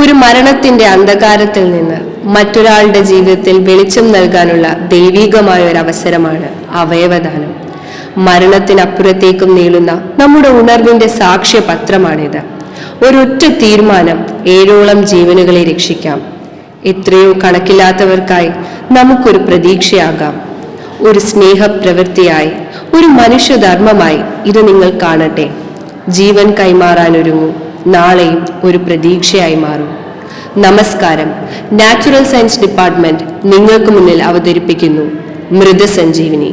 ഒരു മരണത്തിന്റെ അന്ധകാരത്തിൽ നിന്ന് മറ്റൊരാളുടെ ജീവിതത്തിൽ വെളിച്ചം നൽകാനുള്ള ദൈവികമായ ഒരു അവസരമാണ് അവയവദാനം. മരണത്തിനപ്പുറത്തേക്കും നീളുന്ന നമ്മുടെ ഉണർവിന്റെ സാക്ഷ്യപത്രമാണിത്. ഒരൊറ്റ തീരുമാനം 7ഓളം ജീവനുകളെ രക്ഷിക്കാം. എത്രയോ കണക്കില്ലാത്തവർക്കായി നമുക്കൊരു പ്രതീക്ഷയാകാം. ഒരു സ്നേഹപ്രവൃത്തിയായി, ഒരു മനുഷ്യധർമ്മമായി ഇത് നിങ്ങൾ കാണട്ടെ. ജീവൻ കൈമാറാനൊരുങ്ങൂ. നാളെയും ഒരു പ്രതീക്ഷയായി മാറും. നമസ്കാരം. നാച്ചുറൽ സയൻസ് ഡിപ്പാർട്ട്മെന്റ് നിങ്ങൾക്ക് മുന്നിൽ അവതരിപ്പിക്കുന്നു മൃതസഞ്ജീവനി.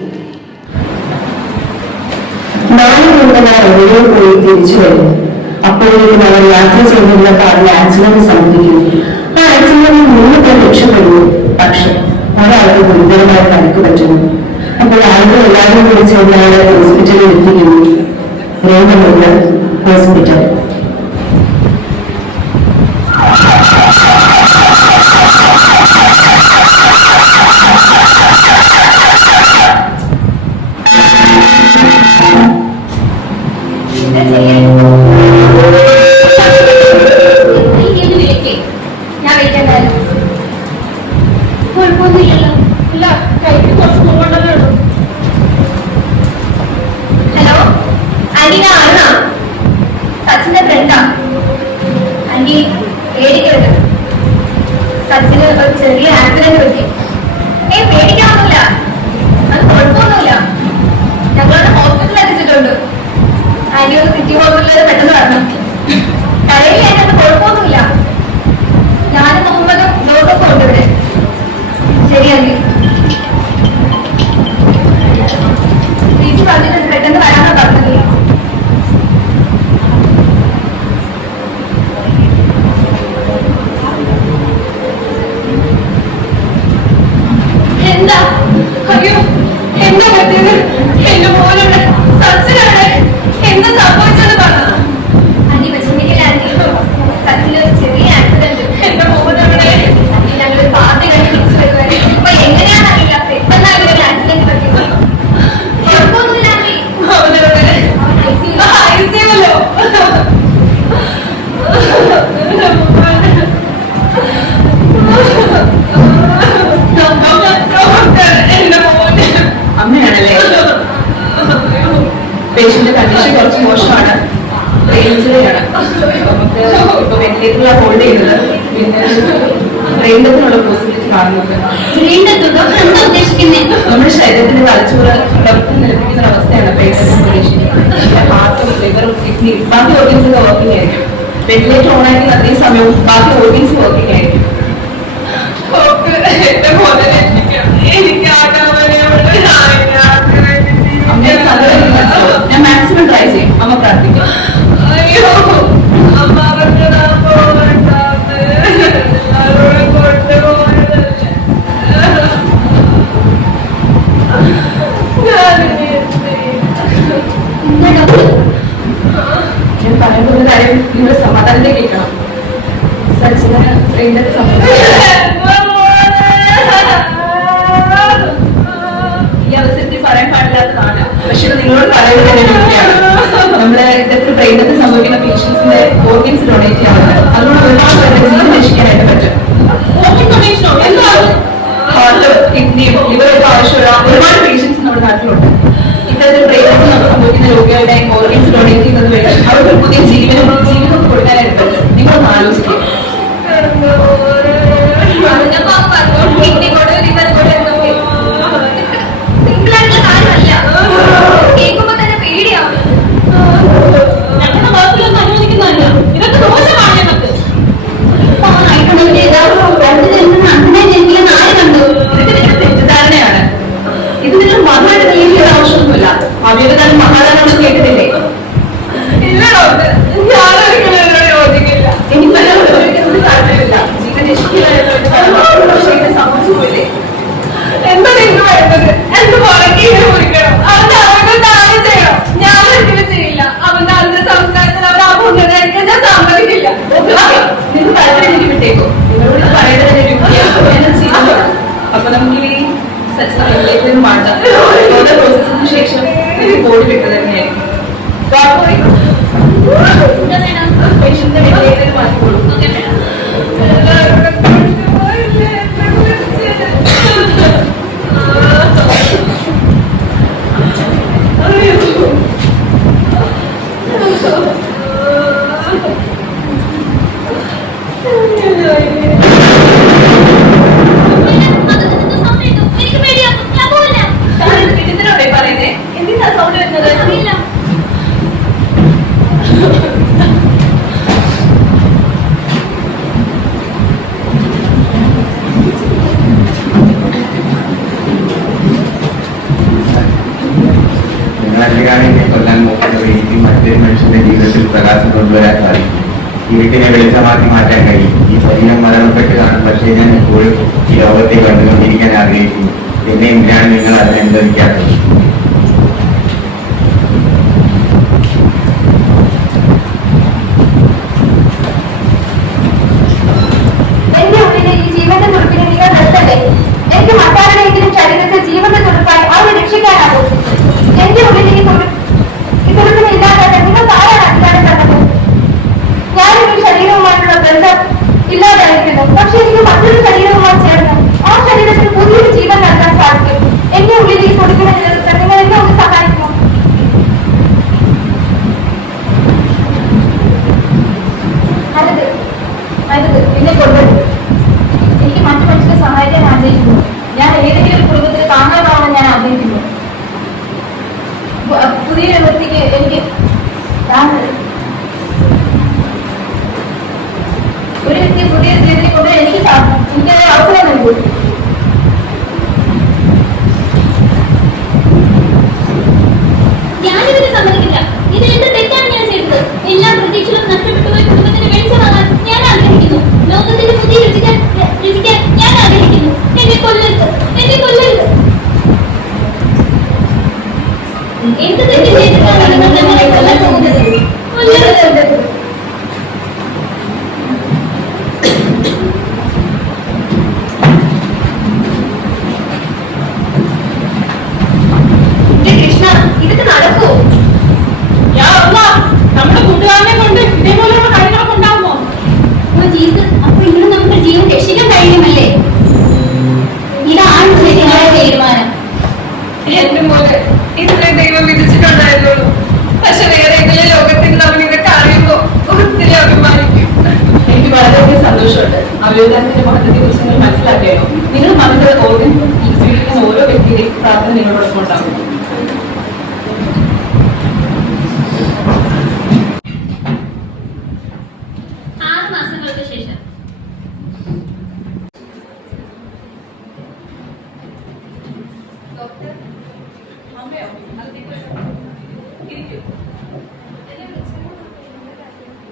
പോയി തിരിച്ചു വരുന്നു. അപ്പോഴേക്കും അവർ യാത്ര ചെയ്തിരുന്ന കാറിൽ ആക്സിഡന്റ് സംഭവിക്കുന്നു. ആ ആക്സിഡന്റിൽ 3 പേർ രക്ഷപ്പെടുന്നു. പക്ഷെ ഒരാൾക്ക് ഗുരുതരമായി പരിക്ക് പറ്റുന്നു. അപ്പോൾ ആളുകൾ എല്ലാവരും കൂടി ചേർന്ന് അയാളെ ഹോസ്പിറ്റലിൽ എത്തിക്കുന്നു. രംഗമുണ്ട് ഹോസ്പിറ്റൽ. ഹലോ അനിയ അണ്ണ സച്ചിന്റെ ഫ്രണ്ടാ. അനി പേടിക്കരുത്. സച്ചിന് ഒരു ചെറിയ ആക്സിഡന്റ് പറ്റി. പേടിക്കാനൊന്നുമില്ല, അത് കുഴപ്പമൊന്നുമില്ല. ഞങ്ങളവിടെ ഹോസ്പിറ്റലിൽ എത്തിച്ചിട്ടുണ്ട്. അനി ഒരു സിറ്റി ഹോസ്പിറ്റലിൽ പെട്ടെന്ന് വരണം. കടയിൽ അതിനകത്ത് കുഴപ്പമൊന്നുമില്ല. ഞാനും മുഹമ്മദും ജോസഫും ഉണ്ട് ഇവിടെ. ശരിയാക്കി ചേച്ചി പറഞ്ഞിട്ടുണ്ട് പെട്ടെന്ന് വരാനാ പറഞ്ഞത്. എന്താ? അയ്യോ, എന്താ പറ്റിയത്? എന്റെ മോനുണ്ട്, സച്ചിനാണ്. എന്താ സംഭവിച്ചത് പറഞ്ഞ? അനി വിഷമിക്കലാക്കി. സച്ചിന് ചെറിയ ആക്സിഡന്റ്. എന്റെ മോനവിടെ. ഞങ്ങൾ പാർട്ടി കഴിഞ്ഞ് തിരിച്ചു വരുവായിരുന്നു. അപ്പൊ എങ്ങനെയാണറിയില്ല, പെട്ടെന്നാണ് ഒരു ആക്സിഡന്റ് പറ്റിയത്. കുഴപ്പമൊന്നുമില്ല ആന്റി. ഐസിയുമല്ലോ. അമ്മയാണല്ലേ? പേഷ്യന്റ് കണ്ടീഷൻ കുറച്ച് മോശമാണ്. ബ്രെയിൻ ഇഞ്ചുറിയാണ്. നമുക്ക് ഇപ്പൊ വെന്റിലേറ്ററിലാണ് ഹോൾഡ് ചെയ്യുന്നത്. പിന്നെ ബ്രെയിൻ ഡെത്തിനുള്ള പോസിബിലിറ്റി കാണുന്നുണ്ട്. നമ്മുടെ ശരീരത്തിന്റെ തലച്ചോറ് പ്രവർത്തനം നിലപ്പിക്കുന്ന അവസ്ഥയാണ് ബ്രെയിൻ ഡെത്ത് പ്രതീക്ഷിക്കുന്നത്. ഹാർട്ടും ലിവറും കിഡ്നി ബാക്കി ഓർഗൻസ് ഒക്കെ വർക്കിംഗ് ആയിരിക്കും. വെന്റിലേറ്റർ ഓൺ ആയിരിക്കുന്ന അതേ സമയവും ബാക്കി ഓർഗൻസ് വർക്കിംഗ് ആയിരിക്കും. ഞാൻ മാക്സിമം ട്രൈ ചെയ്യും. അമ്മ പ്രാർത്ഥിക്കും. ഞാൻ പറയുന്ന കാര്യം നിങ്ങൾ സമാധാനത്തെ കേൾക്കണം. സച്ചിന് ട്രെയിനിന്റെ ഈ അവസരത്തിൽ പറയാൻ പാടില്ലാത്തതാണ്. പക്ഷെ നിങ്ങളോട് പറയുന്നത് നമ്മുടെ ഇതൊക്കെ ബ്രെയിനൊക്കെ സംഭവിക്കുന്ന പേഷ്യൻസിന്റെ ഓർഗൻസ് ഡൊണേറ്റ് ചെയ്യാറുണ്ട്. അതുകൊണ്ട് ഒരുപാട് പേരുടെ ജീവൻ രക്ഷിക്കാനായിട്ട് പറ്റും. ഹാർട്ട്, കിഡ്നിയും ലിവറൊക്കെ ആവശ്യമുള്ള ഒരുപാട് പേഷ്യൻസ് നമ്മുടെ നാട്ടിലുണ്ട്. ഇത്തരത്തിൽ ബ്രെയിനൊക്കെ സംഭവിക്കുന്ന രോഗികളുടെ ഓർഗൻസ് ഡൊണേറ്റ് ചെയ്യുന്നത് വഴി അവർക്ക് പുതിയ ജീവിതം കൊടുക്കാനായിട്ട് പറ്റും. നിങ്ങളൊന്ന് ആലോചിക്കുക. കേൾക്കുമ്പോ തന്നെ പേടിയാവും. ഞങ്ങളുടെ ഭാഗത്തിലൊന്നും അനുവദിക്കുന്നതല്ല. ഇതൊക്കെ ദോഷമാണ്. ഇരുട്ടിനെ വെളിച്ചമാക്കി മാറ്റാൻ കഴിയും. ഈ ശരീരം മരണപ്പെട്ട് കാണും, പക്ഷേ ഞാൻ ഇപ്പോഴും ഈ ലോകത്തെ കണ്ടുകൊണ്ടിരിക്കാൻ ആഗ്രഹിക്കുന്നു. പിന്നെ എന്തിനാണ് നിങ്ങൾ അതിനനുസരിക്കാത്തത്? എന്റെ ഉള്ളിലെ ഈ ജീവന്റെ തുടുപ്പിനെ നിങ്ങൾ നിർത്തണ്ടേ? എനിക്ക് മറ്റാരുടെയെങ്കിലും ശരീരത്തിൽ ജീവന്റെ തുടുപ്പായി അവരെ രക്ഷിക്കാനാകും. എന്റെ ഉള്ളിൽ ഈ തുടുപ്പിനെ ഇല്ലാതാക്കാൻ നിങ്ങൾ ആരാണ് അധികാരം തന്നത്? ഞാനൊരു ശരീരവുമായിട്ടുള്ള ബന്ധം ഇല്ലാതായിരിക്കുന്നു, പക്ഷെ എനിക്ക് മറ്റൊരു ശരീരവുമായി ചേർന്ന് ആ ശരീരത്തിന് പുതിയൊരു ജീവൻ നൽകാൻ സാധിക്കും. എന്റെ ഉള്ളിൽ ഈ തുടുപ്പിനെ നിലനിർത്താൻ നിങ്ങൾ എന്നെ ഒന്ന് സഹായിക്കും. അരുത്, എന്നെ കൊല്ലരുത്. എനിക്ക് മറ്റു മനുഷ്യരെ സഹായിക്കാൻ ആഗ്രഹിക്കുന്നു. ഞാൻ ഏതെങ്കിലും കുടുംബത്തിൽ താങ്ങാനാവാൻ ഞാൻ ആഗ്രഹിക്കുന്നു. പുതിയൊരു വ്യക്തിക്ക് എനിക്ക് ഒരു വ്യക്തി പുതിയ ജീവിതത്തിൽ കൊണ്ട് എനിക്ക് അവസരം നൽകൂ. ഞാനിതിനെ സമ്മതിക്കില്ല. ഇത് എന്ത് തെറ്റാണ് ഞാൻ ചെയ്തത്? എല്ലാ പ്രതീക്ഷകളും നഷ്ടപ്പെട്ടുപോയി കുടുംബത്തിന് വെളിച്ചമാകാൻ ഞാൻ ആഗ്രഹിക്കുന്നു. ലോകത്തിന്റെ പുതിയ രചിക്കാൻ ഞാൻ ആഗ്രഹിക്കുന്നു. എന്നെ കൊല്ലരുത്, എന്നെ കൊല്ലരുത്. എന്ത് തെറ്റ് ചെയ്തിട്ടാണ് നിങ്ങൾ ഞങ്ങളെ കൊല്ലാൻ പോകുന്നത്? കൊല്ലരുത്. കൃഷ്ണ, ഇതൊക്കെ നടക്കൂ? നമ്മുടെ കൂട്ടുകാരനെ കൊണ്ട് ഇതേപോലെയുള്ള കാര്യങ്ങളൊക്കെ ഉണ്ടാവുമോ? ജീസസ്, അപ്പൊ ഇന്ന് നമുക്ക് ജീവൻ രക്ഷിക്കാൻ കഴിയുമല്ലേ? ഇതാണ് ശരിയായ തീരുമാനം. എന്റെ മോനെ ഇത്രയും ദൈവം വിധിച്ചിട്ടുണ്ടായിരുന്നുള്ളൂ. പക്ഷെ വേറെ ഏതെങ്കിലും ലോകത്തിൽ നമ്മൾ ഇതൊക്കെ അറിയുമ്പോ ഒത്തിരി അഭിമാനിക്കും. എനിക്ക് വളരെയധികം സന്തോഷമുണ്ട്. അവയോധാനത്തിന്റെ മഹത്വത്തെ കുറിച്ച് നിങ്ങൾ മനസ്സിലാക്കിയോ? നിങ്ങൾ മകളുടെ ഓർഗൻ ഈ സ്വീകരിക്കുന്ന ഓരോ വ്യക്തിയുടെയും പ്രാർത്ഥന നിങ്ങളോടൊപ്പം ഉണ്ടാകും.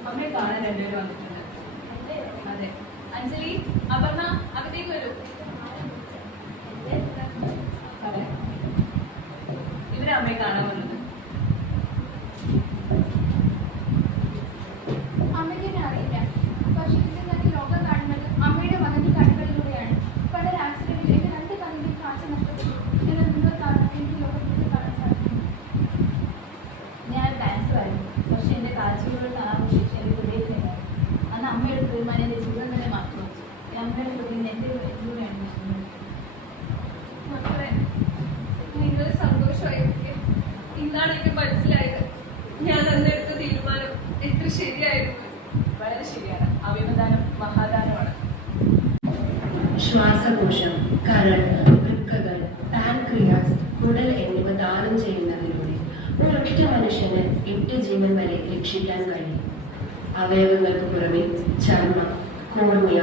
അമ്മയെ കാണാൻ രണ്ടുപേരും വന്നിട്ടുണ്ട്. അതെ, അഞ്ജലി, അപർണ, അകത്തേക്ക് വരൂ. അതെ, ഇവരെ അമ്മയെ കാണാൻ വന്നത്. അമ്മയ്ക്ക് എന്നെ അറിയില്ല, പക്ഷെ ഇന്ന് ഞാൻ ഈ ലോകം കാണുന്നത് അമ്മയുടെ മകന്റെ കണ്ണുകളിലൂടെയാണ്. പണ്ടൊരു ആക്സിഡന്റിൽ എന്റെ രണ്ട് കണ്ണിന്റെയും കാഴ്ച നഷ്ടപ്പെട്ടു. എന്നാൽ നിങ്ങൾ കാരണം എനിക്ക് ലോകത്തിൽ കാണാൻ സാധിക്കും. ഞാൻ ഡാൻസർ ആയിരുന്നു, പക്ഷെ എന്റെ കാഴ്ചകളുടെ കാണാൻ ശേഷി എന്റെ ഹൃദയത്തിലായിരുന്നു. അന്ന് അമ്മയുടെ തീരുമാനം എന്റെ ജീവിതം തന്നെ മാറ്റി വെച്ചു. അമ്മയുടെ ഹൃദയം എന്റെ എന്തിലൂടെയാണ് വിശ്വസിക്കുന്നത്. മക്കളെ, നിങ്ങൾ സന്തോഷമായിരിക്കും. ഇന്നാണ് എനിക്ക് മനസ്സിലായത് ഞാൻ അന്നെടുത്ത തീരുമാനം എത്ര ശരിയായിരുന്നു. വളരെ ശരിയാണ്. അവയവദാനം മഹാദാനമാണ്. ശ്വാസകോശം, കരൾ, വൃക്കകൾ, പാൻക്രിയാസ്, കുടൽ എന്നിവ ദാനം ചെയ്യുന്നതിലൂടെ ഒരൊറ്റ മനുഷ്യന് 8 ജീവൻ വരെ രക്ഷിക്കാൻ കഴിയും. അവയവങ്ങൾക്ക് പുറമെ ചർമ്മം, കോർണിയ,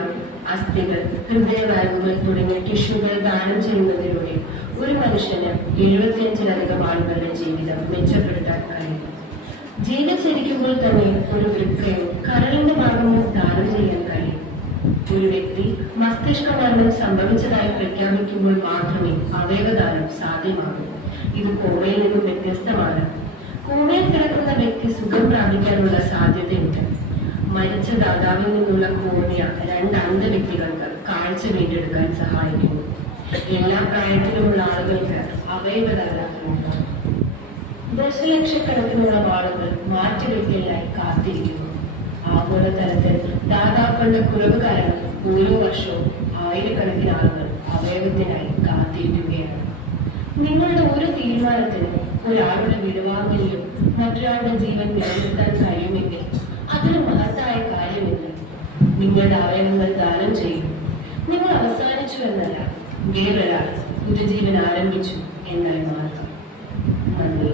അസ്ഥികൾ, ഹൃദയവാൽവുകൾ തുടങ്ങിയ ടിഷ്യൂകൾ ദാനം ചെയ്യുന്നതിലൂടെ ഒരു മനുഷ്യന് 75-ലധികം ആളുകളുടെ ജീവിതം മെച്ചപ്പെടുത്താൻ കഴിയും. ജീവിച്ചിരിക്കുമ്പോൾ തന്നെ ഒരു വൃക്കയോ കരളിന്റെ ഭാഗമോ ദാനം ചെയ്യാൻ കഴിയും. ഒരു വ്യക്തി മസ്തിഷ്ക മരണം സംഭവിച്ചതായി പ്രഖ്യാപിക്കുമ്പോൾ മാത്രമേ അവയവദാനം സാധ്യമാകൂ. ഇത് കോമയിൽ നിന്നും വ്യത്യസ്തമാണ്. കോമയിൽ കിടക്കുന്ന വ്യക്തി സുഖം പ്രാപിക്കാനുള്ള സാധ്യതയുണ്ട്. മരിച്ച ദാതാവിൽ നിന്നുള്ള കോർണിയ 2 അന്ധ വ്യക്തികൾക്ക് കാഴ്ച വീണ്ടെടുക്കാൻ സഹായിക്കുന്നു. എല്ലാ പ്രായത്തിലുമുള്ള ആളുകൾക്ക് അവയവദാനങ്ങളുണ്ട്. ദശലക്ഷക്കണക്കിനുള്ള ആളുകൾ മാറ്റുവെക്കലിനായി കാത്തിരിക്കുന്നു. ആഗോളതലത്തിൽ ദാതാക്കളുടെ കുറവ് കാരണം ഓരോ വർഷവും ആയിരക്കണക്കിന് ആളുകൾ അവയവത്തിനായി കാത്തിരിക്കുകയാണ്. നിങ്ങളുടെ ഒരു തീരുമാനത്തിന് ഒരാളുടെ വിടവാങ്ങലിലും മറ്റൊരാളുടെ ജീവൻ നിലനിർത്താൻ കഴിയുമെങ്കിൽ അതിന് മഹത്തായ കാര്യമില്ല. നിങ്ങളുടെ അവയവങ്ങൾ ദാനം ചെയ്യും. നിങ്ങൾ അവസാനിച്ചു എന്നല്ല, വേറൊരാൾ പുതുജീവൻ ആരംഭിച്ചു എന്നായി മാറും. നന്ദി.